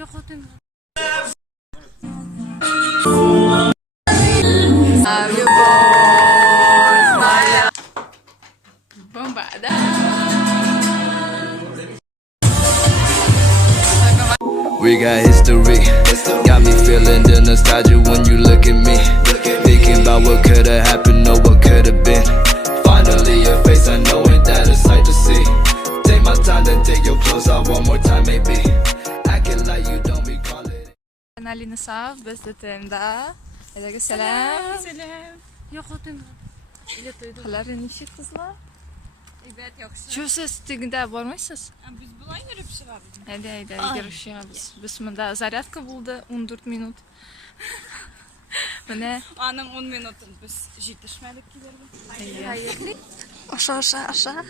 Yo'qoting. Bombada. We got history, got me feeling the nostalgia when you look at me. Thinking about what could've happened or what could've been. Finally your face, I know ain't that a sight to see. Take my time, then take your clothes off one more time maybe. Acting like you don't recall it. Alina sağ, biz de temda. Aleyküm selam. Selam. Yo'qoting. Qalaring nechik qizlar? Evet yoksa. Shu siz tegida bormaysiz? Biz bulayın yürüyüp çıkalım. Haydi görüşürüz. Bismillah. Zaryadka bo'ldi 14 minut. Mana Anam 10 minutun biz yetişmedik gidelim. hayırlı. Aşağı.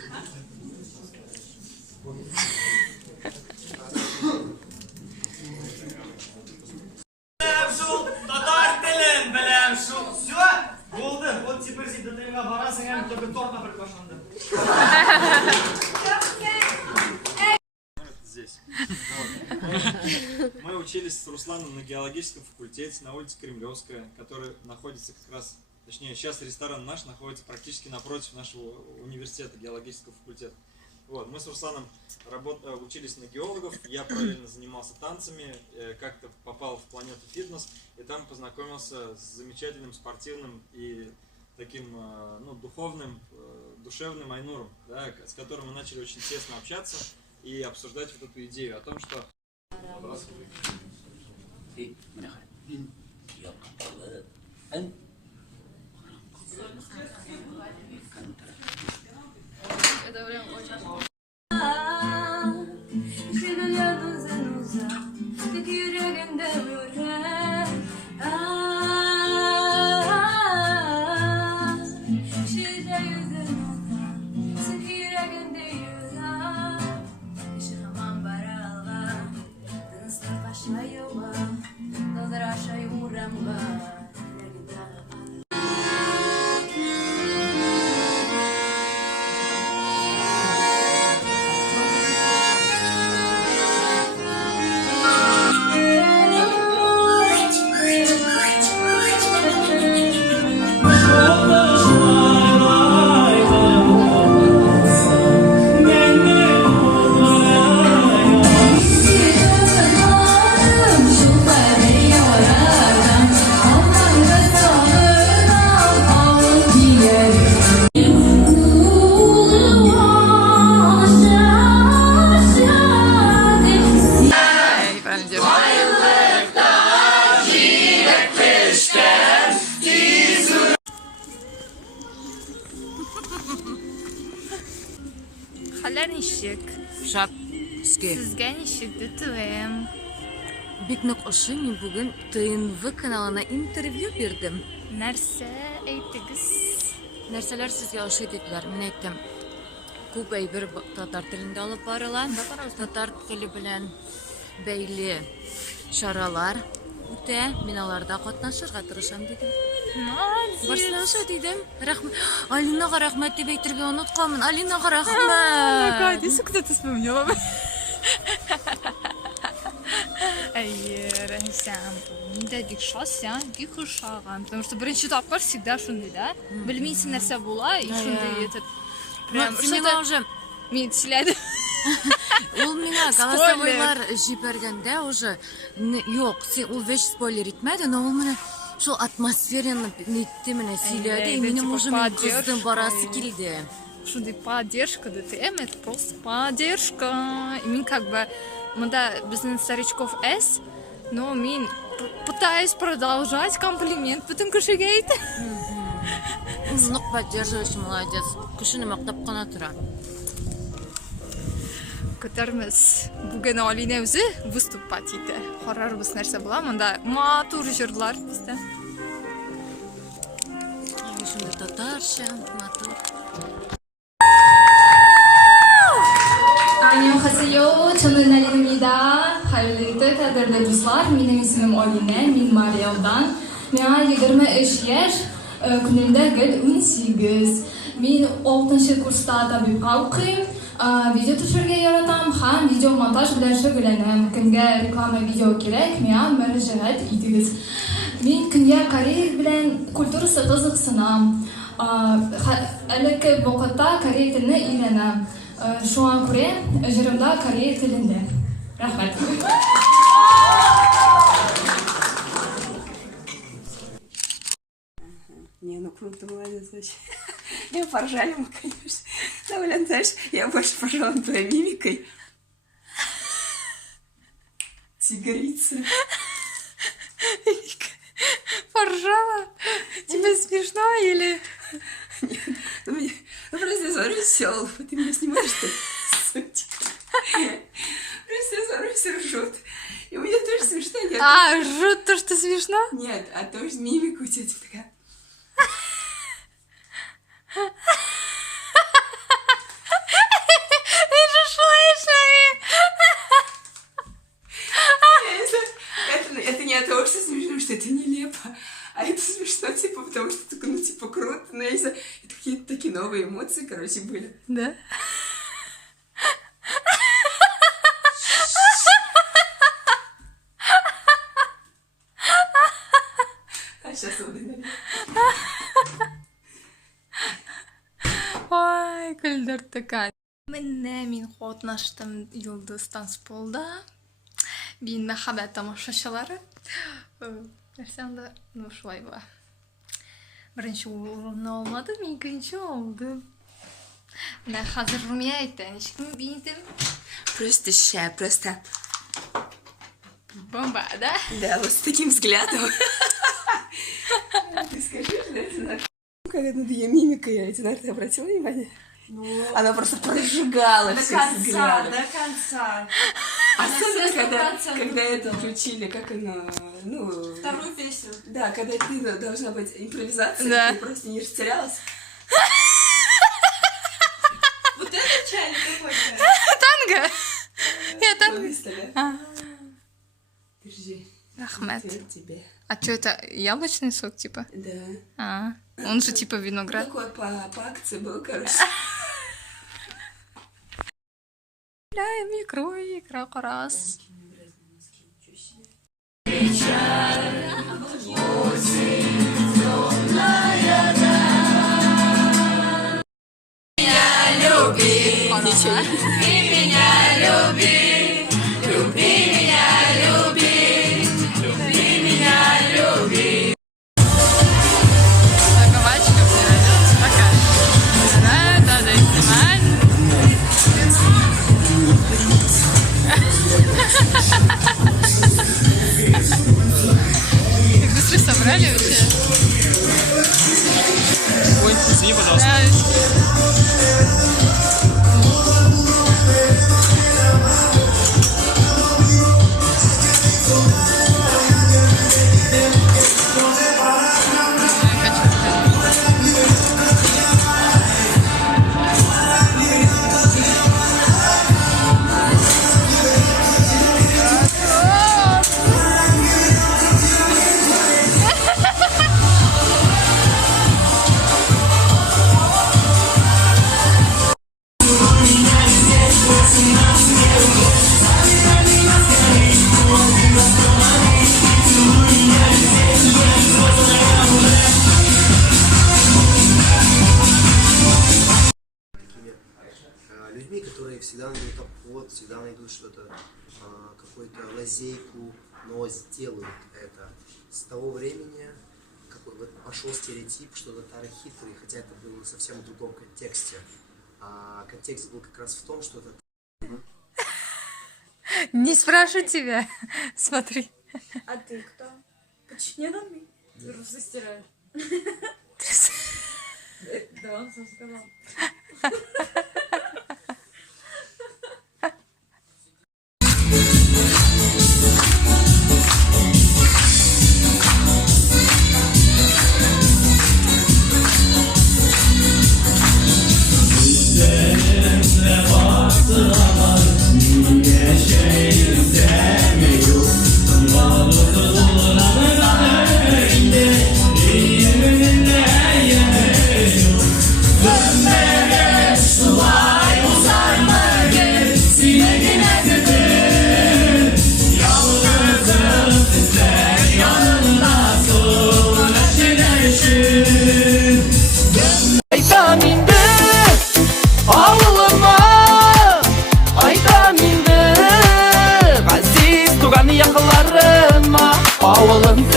Tatar dilim bilem şu. Все, oldu. Вот теперь сидит до тренинга барасың, hem только торт напрыг başlandı. Здесь. Мы учились с Русланом на геологическом факультете на улице Кремлевская, который находится как раз, точнее, сейчас ресторан наш находится практически напротив нашего университета, геологического факультета. Вот, мы с Русланом учились на геологов, я параллельно занимался танцами, как-то попал в Планету Фитнес, и там познакомился с замечательным спортивным и таким, ну, духовным, душевным Айнуром, да, с которым мы начали очень тесно общаться и обсуждать вот эту идею о том, что... Qalar nechik? Shap, sizga. Sizga nechik dedim. Beknoq oshi, men bugun TNV kanalına intervyu berdim. Narsa aytdingiz. Narsalar sizga oshi dedilar. Men aytdim. Ko'p bir tatar tilinde olib boriladi. Tatar tili bilan beyli charalar o'ta, men ularda qatnashishga tirisham dedim. Borsam o'sha dedim. Rahmat. Alinaga rahmat deb ayttirgan unutqanman. Alinaga rahmat. Кадису кто-то вспомнила. Рахисам, да, дикшас, я дикушаган, потому что birinchi topqir всегда shunday da. Bilmaysiz narsa bo'la, и shunday etib. Прям Menga уже men tiladi. Ул миңа голосовойлар җибәргәндә уже юк, сен ул вещь спойлер итмәде, но ул менә шул атмосфераны нитте менә сөйләде, и минем уже кыздым барасы килде. Шундай поддержка ДТМ, это просто поддержка. И мен как бы, мында біздің старичков С, но мен пытаюсь продолжать комплимент бүтін кішіге айты. Узунлык поддерживающий, молодец. Кішіні мақтап қана тұра. Көтерміз. Бүгін Алина өзі выступать ете. Қарар біз нәрсе бола, мында матур жырлар бізде. Шундай татарша, матур. Annyeonghaseyo, 저는 Alina'입니다. Hayırlı kadarda dostlar, benim ismim Alina, ben Mariel'dan. Ben 23 yaş, günümde gel 18. Ben 6. kursta tabipka okuyum. Видео төшерге яратам һәм видео монтаж белән шөгыльләнәм. Кемгә реклама видео кирәк, миңа мөрәҗәгать итегез. Мин Көньяк Корея белән культурасы кызыксынам. Элекке вакытта корей телене өйрәнәм. Шуңа күрә җырымда корей телендә. Рәхмәт. Не, ну круто, молодец вообще. Я поржали мы, конечно. Довольно, знаешь, я больше поржала твоей мимикой. Тигрица. Поржала? Тебе смешно или... Нет, ну просто я смотрю, весёл. Ты меня снимаешь, что ли? Сучка. Просто я смотрю, все ржут. И у меня тоже смешно. Нет, ржут то, что смешно? нет, а тоже мимика у тебя типа такая. Ты же слышишь? Это не от того, что смешно, что это нелепо, а это смешно, типа, потому что только, ну, типа, круто, но я не знаю, это какие-то такие новые эмоции, короче, были. Да? А сейчас удалили. Ой, күлдерттік. Менә мин катнаштым Йолдыз танцполда. Мин мәхәббәт тамашачылары. Нәрсәндә, ну шулай була. Беренче урынны алмадым, икенче алдым. Менә хәзер Румия әйтә, ничек биндем? Просто ща, просто... Бомба, да? Да, вот с таким взглядом. Ты скажи, Лейтенар, как это ее мимика, Лейтенар, ты обратила внимание? Она просто прожигала всех взглядом. До конца. Особенно, когда это включили, как она, ну... Вторую песню. Да, когда ты должна быть импровизация, Да. ты просто не растерялась. Вот это чайник какой-то. Танго? Я танго. Выставила. Держи. Рахмет. Теперь тебе. А что это, яблочный сок, типа? Да. Он же типа виноград. Такой по акции был, короче. Икра карас. Заговачка превратилась в такая. Да, снимать. Их быстро собрали вообще. Ой, извини, пожалуйста. Людьми, которые всегда найдут обход, всегда найдут что-то, какую-то лазейку, но сделают это. С того времени какой вот пошел стереотип, что татары хитрые, хотя это было совсем в другом контексте. А контекст был как раз в том, что это... Не спрашиваю тебя. Смотри. А ты кто? Почему не надо? Трусы стираю. Да, он сам сказал. So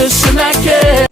шунаке